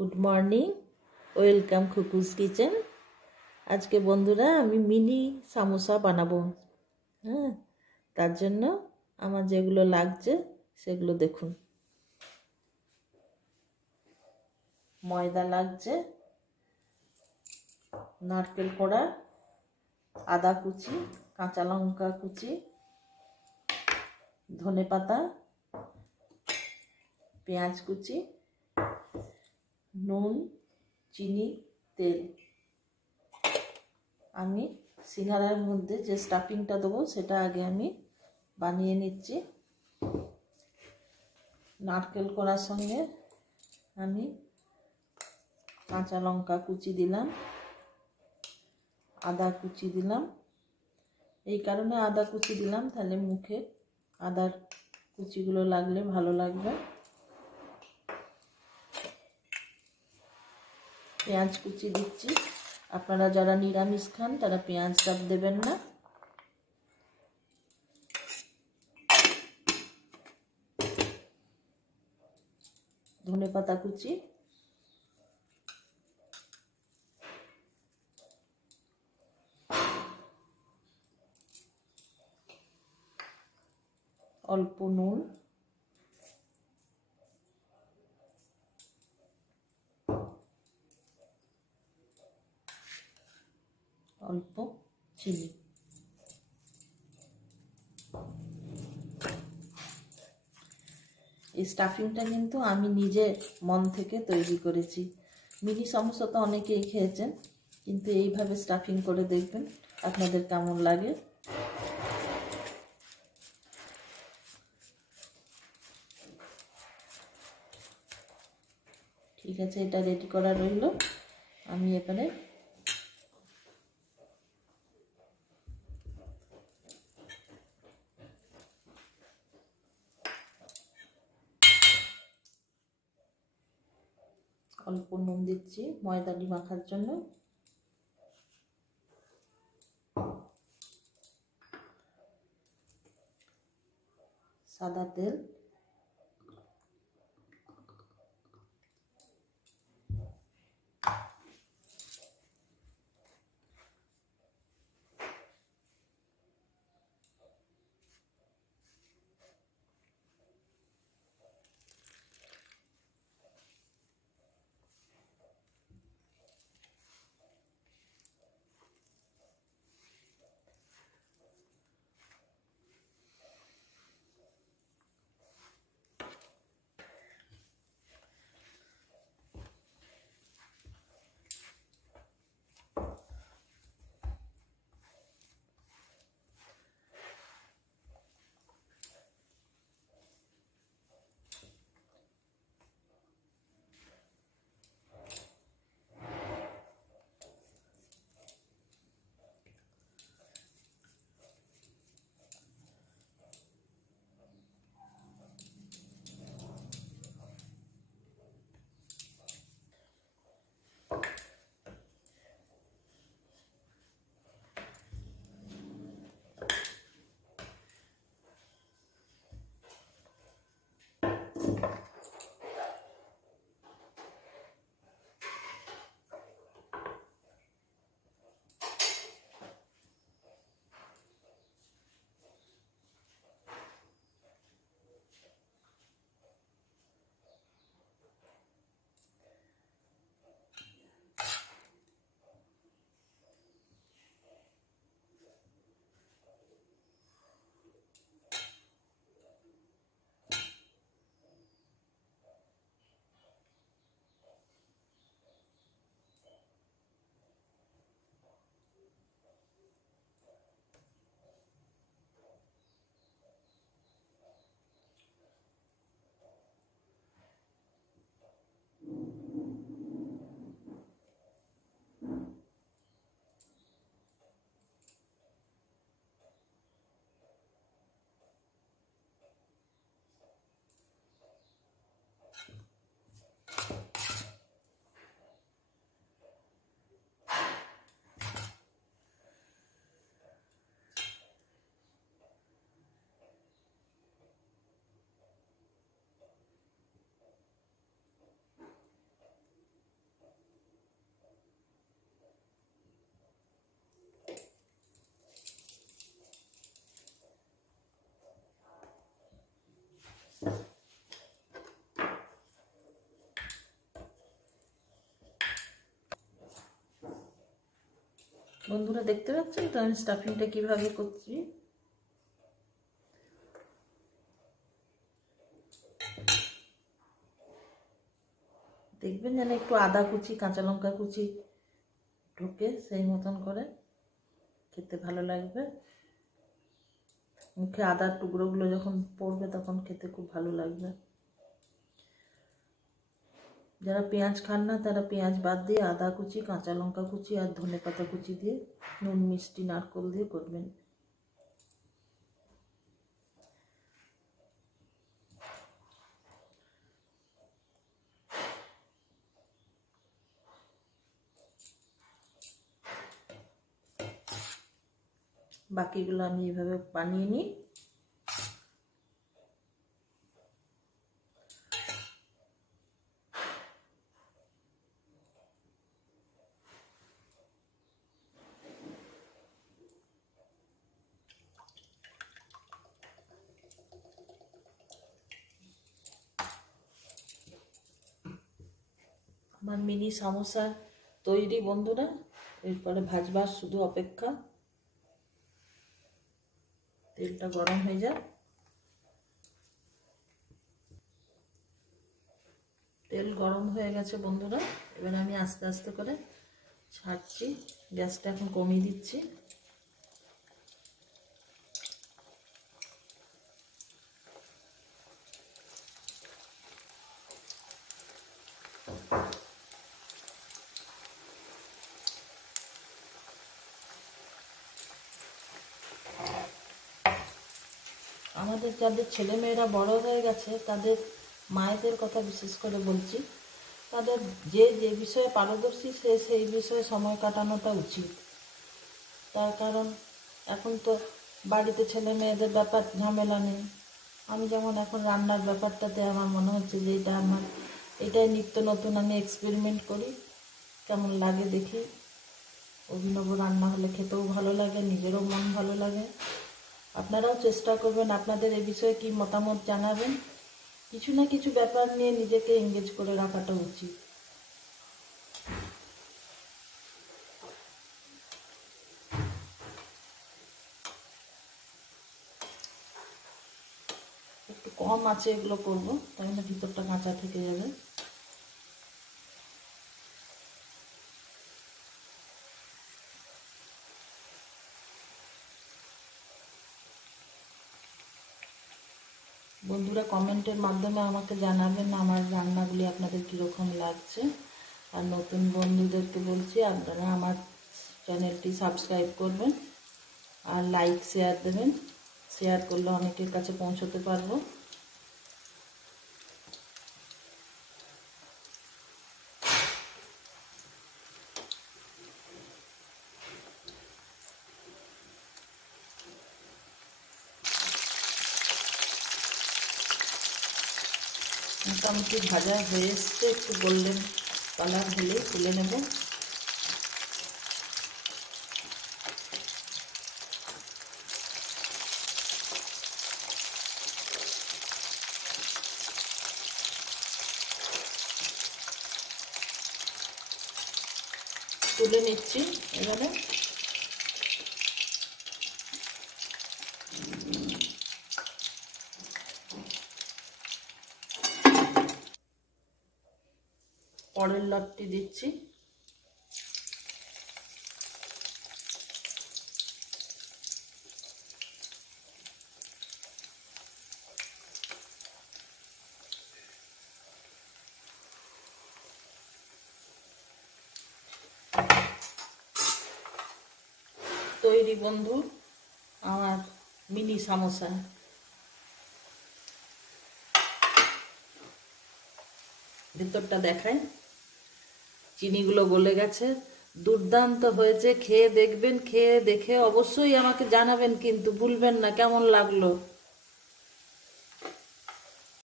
Good morning, welcome Khukus kitchen. আজকে বন্ধুরা আমি মিনি সামোসা বানাবো। হ্যাঁ, তার জন্য আমার যেগুলো লাগছে সেগুলো দেখুন। ময়দা লাগছে, নারকেল কোড়া, আদা কুচি, কাঁচা লঙ্কা কুচি, ধনে পাতা, পেঁয়াজ কুচি, নুন, চিনি, তেল। আমি সিঙ্গারার মধ্যে যে স্টাফিংটা দেবো সেটা আগে আমি বানিয়ে নিচ্ছি। নারকেল কোড়ার সঙ্গে আমি কাঁচা লঙ্কা কুচি দিলাম, আদা কুচি দিলাম। এই কারণে আদা কুচি দিলাম, তাহলে মুখে আদার কুচিগুলো লাগলে ভালো লাগবে। পেঁয়াজ কুচি দিচ্ছি। আপনারা যারা নিরামিষ খান তারা পেঁয়াজটা দেবেন না। ধনে পাতা কুচি, অল্প নুন, অল্প চিনি। এই স্টাফিংটা কিন্তু আমি নিজে মন থেকে তৈরি করেছি। মিনি সমোসা তো অনেকেই খেয়েছেন, কিন্তু এইভাবে স্টাফিং করে দেখবেন আপনাদের কেমন লাগে। ঠিক আছে, এটা রেডি করা রইল। আমি এবারে অল্প নুন দিচ্ছি ময়দাটি মাখার জন্য। সাদা তেল, বন্ধুরা দেখতে পাচ্ছেন তো আমি স্টাফিংটা কিভাবে করছি। দেখবেন যেন একটু আদা কুচি কাঁচা লঙ্কা কুচি ঢোকে, সেই মতন করে খেতে ভালো লাগবে। মুখে আদার টুকরোগুলো যখন পড়বে তখন খেতে খুব ভালো লাগবে। যারা পেঁয়াজ খান না তারা পেঁয়াজ বাদ দিয়ে আদা কুচি কাঁচা লঙ্কা কুচি আর ধনেপাতা কুচি দিয়ে নুন মিষ্টি নারকেল দিয়ে করবেন। বাকিগুলো আমি এইভাবে বানিয়ে নিই। আমার মিনি সমোসা তৈরি বন্ধুরা, এরপরে ভাজবার শুধু অপেক্ষা। তেলটা গরম হয়ে যায়। তেল গরম হয়ে গেছে বন্ধুরা, এবার আমি আস্তে আস্তে করে ছাড়ছি। গ্যাসটা এখন কমিয়ে দিচ্ছি। আমাদের যাদের ছেলেমেয়েরা বড় হয়ে গেছে তাদের মায়েদের কথা বিশেষ করে বলছি, তাদের যে যে বিষয়ে পারদর্শী সে সেই বিষয়ে সময় কাটানোটা উচিত। তার কারণ এখন তো বাড়িতে ছেলে মেয়েদের ব্যাপার ঝামেলা নেই। আমি যেমন এখন রান্নার ব্যাপারটাতে আমার মনে হচ্ছে যে এটাই নিত্য নতুন আমি এক্সপেরিমেন্ট করি, কেমন লাগে দেখি। অভিনব রান্না হলে খেতেও ভালো লাগে, নিজেরও মন ভালো লাগে। আপনারাও চেষ্টা করবেন, আপনাদের এ বিষয়ে কি মতামত জানাবেন। কিছু না কিছু ব্যাপার নিয়ে নিজেকে এঙ্গেজ করে রাখাটা উচিত। একটু কম আছে এগুলো করবো, তাই না ভিতরটা কাঁচা থেকে যাবে। বন্ধুরা কমেন্টের মাধ্যমে আমাকে জানাবেন আমার রান্নাগুলি আপনাদের কীরকম লাগছে। আর নতুন বন্ধুদেরকে বলছি আপনারা আমার চ্যানেলটি সাবস্ক্রাইব করবেন আর লাইক শেয়ার দেবেন। শেয়ার করলে অনেকের কাছে পৌঁছতে পারবো। মোটামুটি ভাজা হয়ে এসছে, একটু গোল্ডেন কালার হলে তুলে নেব। তুলে নিচ্ছি এবারে। পরের লটটি দিচ্ছি। তৈরি বন্ধু আমার মিনি সমোসা। ভেতরটা দেখায়, চিনিগুলো গলে গেছে, দুর্দান্ত হয়েছে। খেয়ে দেখবেন, খেয়ে দেখে অবশ্যই আমাকে জানাবেন কিন্তু ভুলবেন না কেমন লাগলো।